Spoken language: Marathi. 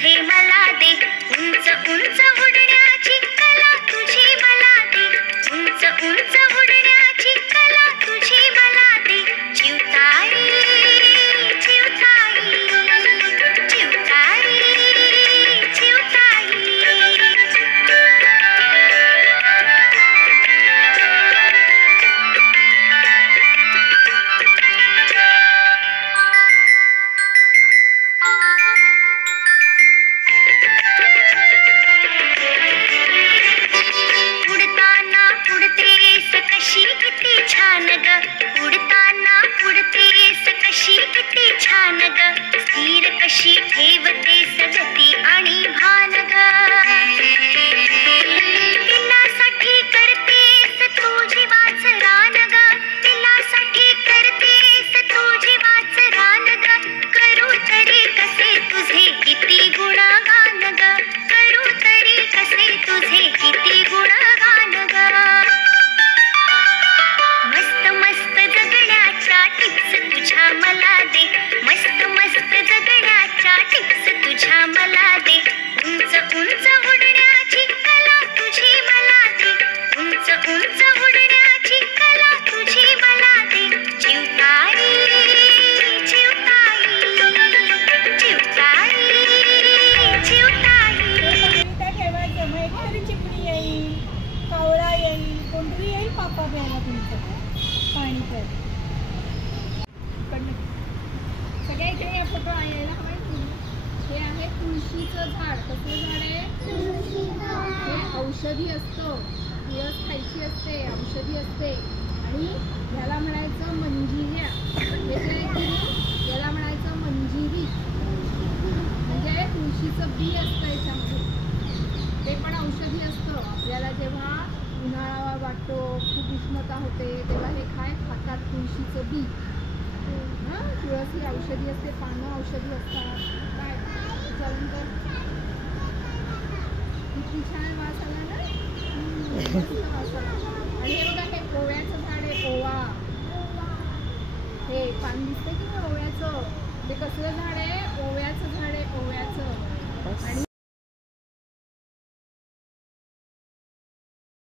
तुझे मला दे, उंच उंच उडण्याची कला तुझी मला दे, उंच उंच उडण्याची कला तुझी मला दे. चिवताळी चिवताळी चिवताळी चिवताळी. उडताना उडतेस कशी किती छान ग, उडताना उडतेस कशी किती छान ग, स्थिर कशी ठेवतेस गती आणि भान ग. पिल्लासाठी करतेस तू जीवाच रान ग, पिल्लासाठी करतेस तू जीवाच रान ग. करू तरी कसे तुझे किती गुणगान ग, करू तरी कसे तुझे किती गुणगान ग. मस्त मस्त जगण्याच्या टिप्स तुझ्या मला दे, मस्त मस्त जगण्याच्या टिप्स तुझ्या मला दे. उंच उंच उडण्याची कला तुझी मला दे, उंच उंच उडण्याची कला तुझी मला दे. चिवताळी चिवताळी चिवताळी चिवताळी. त्या ठेवायचं, मग एकतरी चिमणी येईल, कावळा येईल, कोणतरी येईल पापा प्यायला तुमचं पाणी प्यायला. सगळ्या इकडे या फोटो यायला हवाय की. हे आहे तुळशीचं झाड. कसलं झाड आहे? हे औषधी असतं, तुळस खायची असते, औषधी असते. आणि ह्याला म्हणायचं मंजिऱ्या. हे जे आहे की याला म्हणायचं मंजिरी, म्हणजे तुळशीचं बी असतं याच्यामध्ये. ते पण औषधी असतं. आपल्याला जेव्हा उन्हाळा वाटतो, खूप उष्णता होते, तेव्हा हे खातात तुळशीचं बी. तुळस ही औषधी असते, पानं औषधी असतात. काय त्याच्यानंतर किती छान वास आला ना, मस्त वास आला. आणि हे बघा, हे ओव्याचं झाड आहे, ओवा. हे पान दिसतंय की ओव्याचं? ते कसलं झाड आहे? ओव्याचं झाड आहे, ओव्याचं. आणि